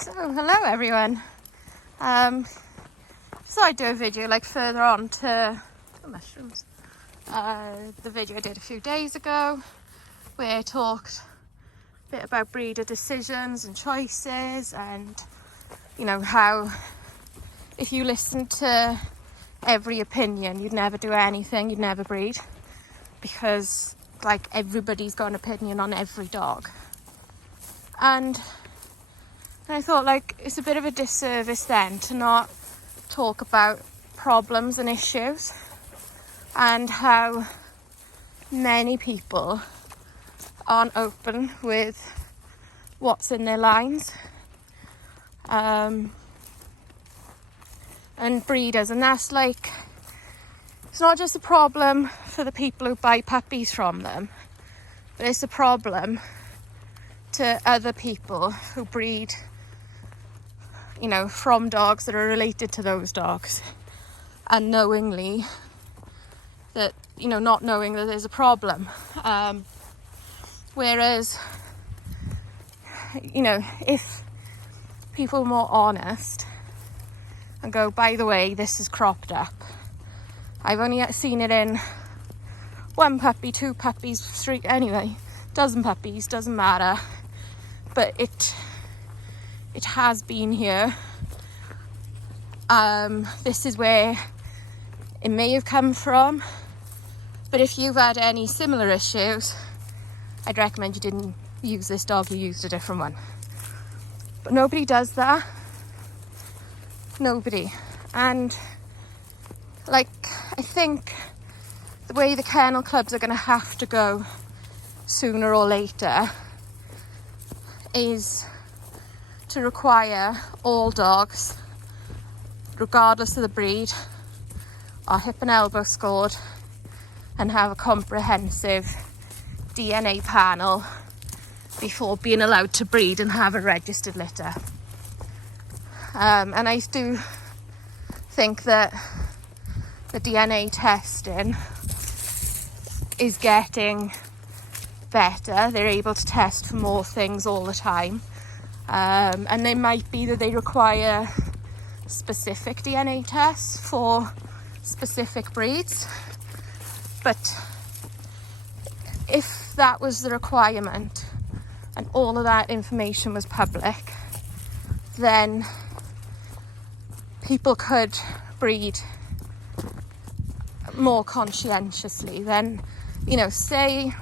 So, hello everyone. So I'd do a video like further on to the mushrooms. The video I did a few days ago where I talked a bit about breeder decisions and choices, and you know how if you listen to every opinion you'd never do anything, you'd never breed, because like everybody's got an opinion on every dog. And I thought like it's a bit of a disservice then to not talk about problems and issues and how many people aren't open with what's in their lines, and breeders. And that's like, it's not just a problem for the people who buy puppies from them, but it's a problem to other people who breed, you know, from dogs that are related to those dogs, and knowingly that, you know, not knowing that there's a problem. Whereas, you know, if people were more honest and go, by the way, this is cropped up, I've only seen it in one puppy, two puppies, three, anyway, dozen puppies, doesn't matter, but it has been here. This is where it may have come from, but if you've had any similar issues, I'd recommend you didn't use this dog, you used a different one. But nobody does that. Nobody. And like, I think the way the kennel clubs are going to have to go sooner or later is to require all dogs, regardless of the breed, are hip and elbow scored and have a comprehensive DNA panel before being allowed to breed and have a registered litter. And I do think that the DNA testing is getting better. They're able to test for more things all the time. And it might be that they require specific DNA tests for specific breeds. But if that was the requirement and all of that information was public, then people could breed more conscientiously. Then, you know, say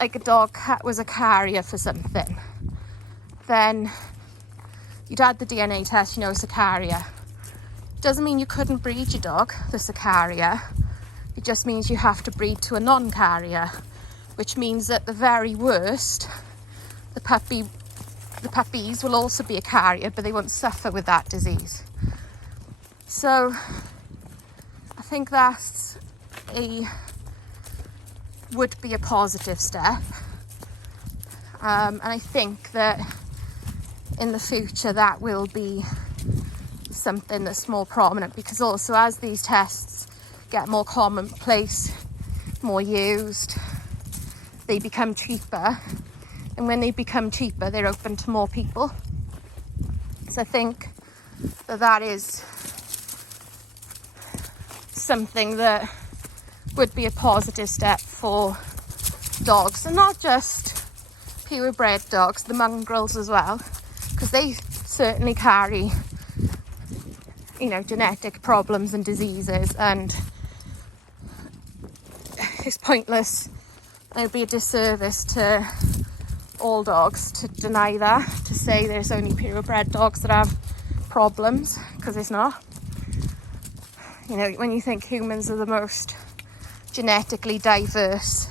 like a dog was a carrier for something, then you'd add the DNA test, you know it's a carrier. Doesn't mean you couldn't breed your dog that's a carrier. It just means you have to breed to a non-carrier, which means that the very worst, the puppies will also be a carrier, but they won't suffer with that disease. So I think that's would be a positive step, and I think that in the future that will be something that's more prominent, because also as these tests get more commonplace, more used, they become cheaper, and when they become cheaper they're open to more people. So I think that is something that would be a positive step for dogs, and not just purebred dogs, the mongrels as well, because they certainly carry, you know, genetic problems and diseases, and it's pointless. It would be a disservice to all dogs to deny that, to say there's only purebred dogs that have problems, because it's not. You know, when you think humans are the most genetically diverse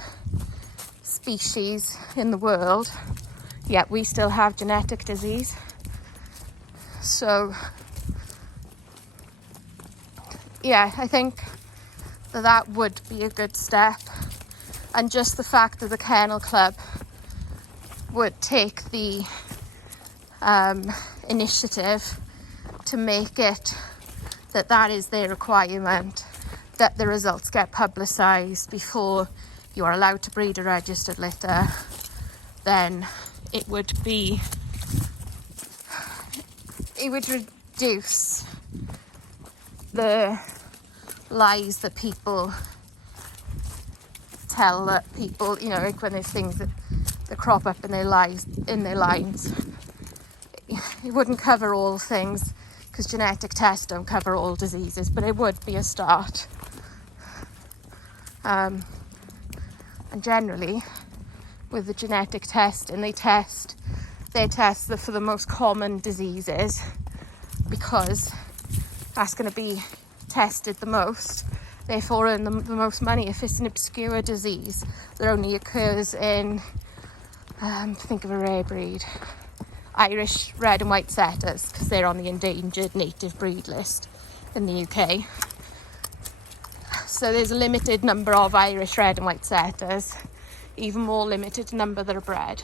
species in the world, yet we still have genetic disease. So yeah, I think that would be a good step, and just the fact that the kennel club would take the initiative to make it that is their requirement, that the results get publicised before you are allowed to breed a registered litter, then it would be it would reduce the lies that people tell, that people, you know, like when there's things that crop up in their lives, in their lines. It wouldn't cover all things, because genetic tests don't cover all diseases, but it would be a start. And generally, with the genetic testing, they test for the most common diseases, because that's going to be tested the most, therefore earn the most money. If it's an obscure disease that only occurs in, think of a rare breed, Irish red and white setters, because they're on the endangered native breed list in the UK. So there's a limited number of Irish red and white setters, even more limited number that are bred.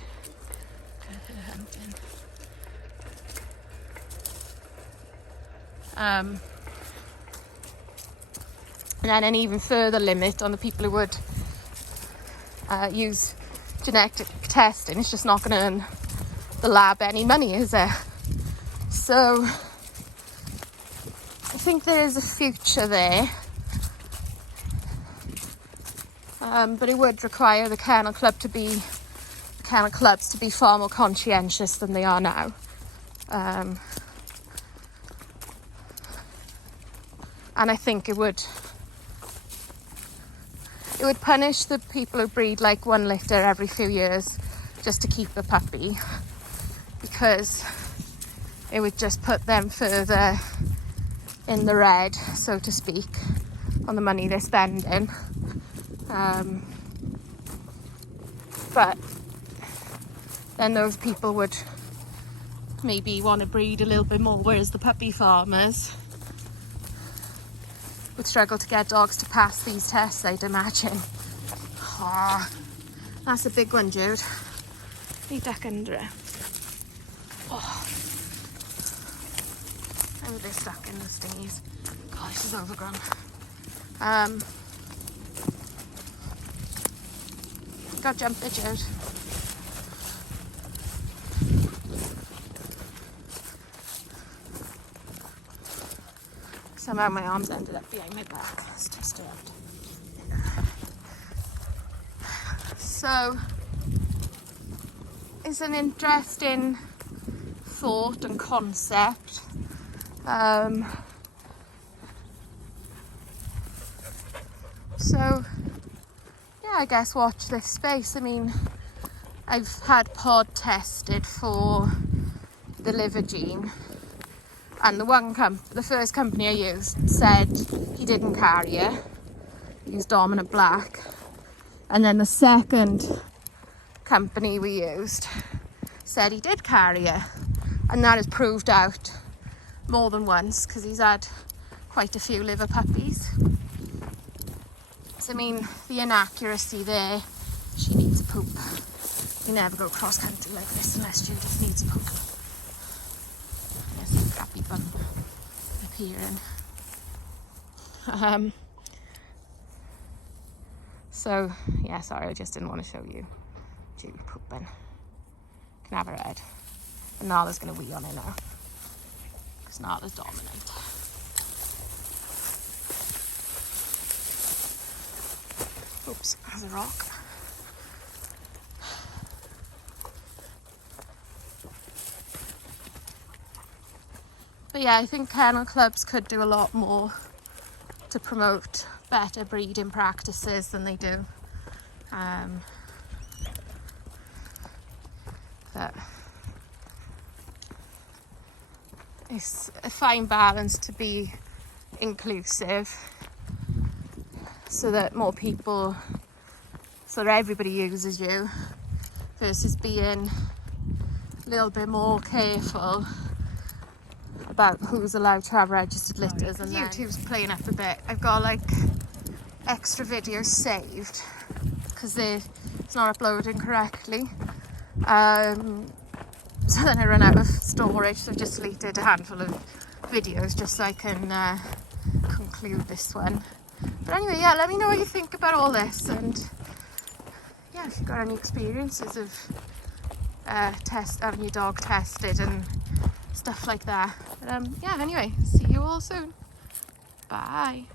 And then an even further limit on the people who would use genetic testing. It's just not going to earn the lab any money, is it? So I think there is a future there, but it would require the kennel clubs to be far more conscientious than they are now. And I think it would punish the people who breed like 1 litter every few years just to keep a puppy, because it would just put them further in the red, so to speak, on the money they're spending. But then those people would maybe want to breed a little bit more, whereas the puppy farmers would struggle to get dogs to pass these tests, I'd imagine. Oh, that's a big one, Jude. You duck under it. Oh. Oh, they're stuck in the stingies. God, this is overgrown. Got jump there, Jude. Somehow my arms ended up behind my back. It's disturbed. So it's an interesting thought and concept. So yeah, I guess watch this space. I mean, I've had pod tested for the liver gene, and the first company I used said he didn't carry it. He was dominant black. And then the second company we used said he did carry it. And that has proved out more than once, because he's had quite a few liver puppies. So I mean, the inaccuracy there, she needs a poop. You never go cross country like this unless Judith needs a poop. There's a crappy bum appearing. So yeah, sorry, I just didn't want to show you Jude pooping. Can have her head. And Nala's going to wee on her now, because Nala's dominant. Oops, there's a rock. But yeah, I think kennel clubs could do a lot more to promote better breeding practices than they do. But it's a fine balance to be inclusive, so that more people, so that everybody uses you, versus being a little bit more careful about who's allowed to have registered litters. And YouTube's playing up a bit. I've got like extra videos saved because it's not uploading correctly. So then I run out of storage, so I've just deleted a handful of videos just so I can conclude this one. But anyway, yeah, let me know what you think about all this, and yeah, if you've got any experiences of having your dog tested and stuff like that. But yeah, anyway, see you all soon. Bye.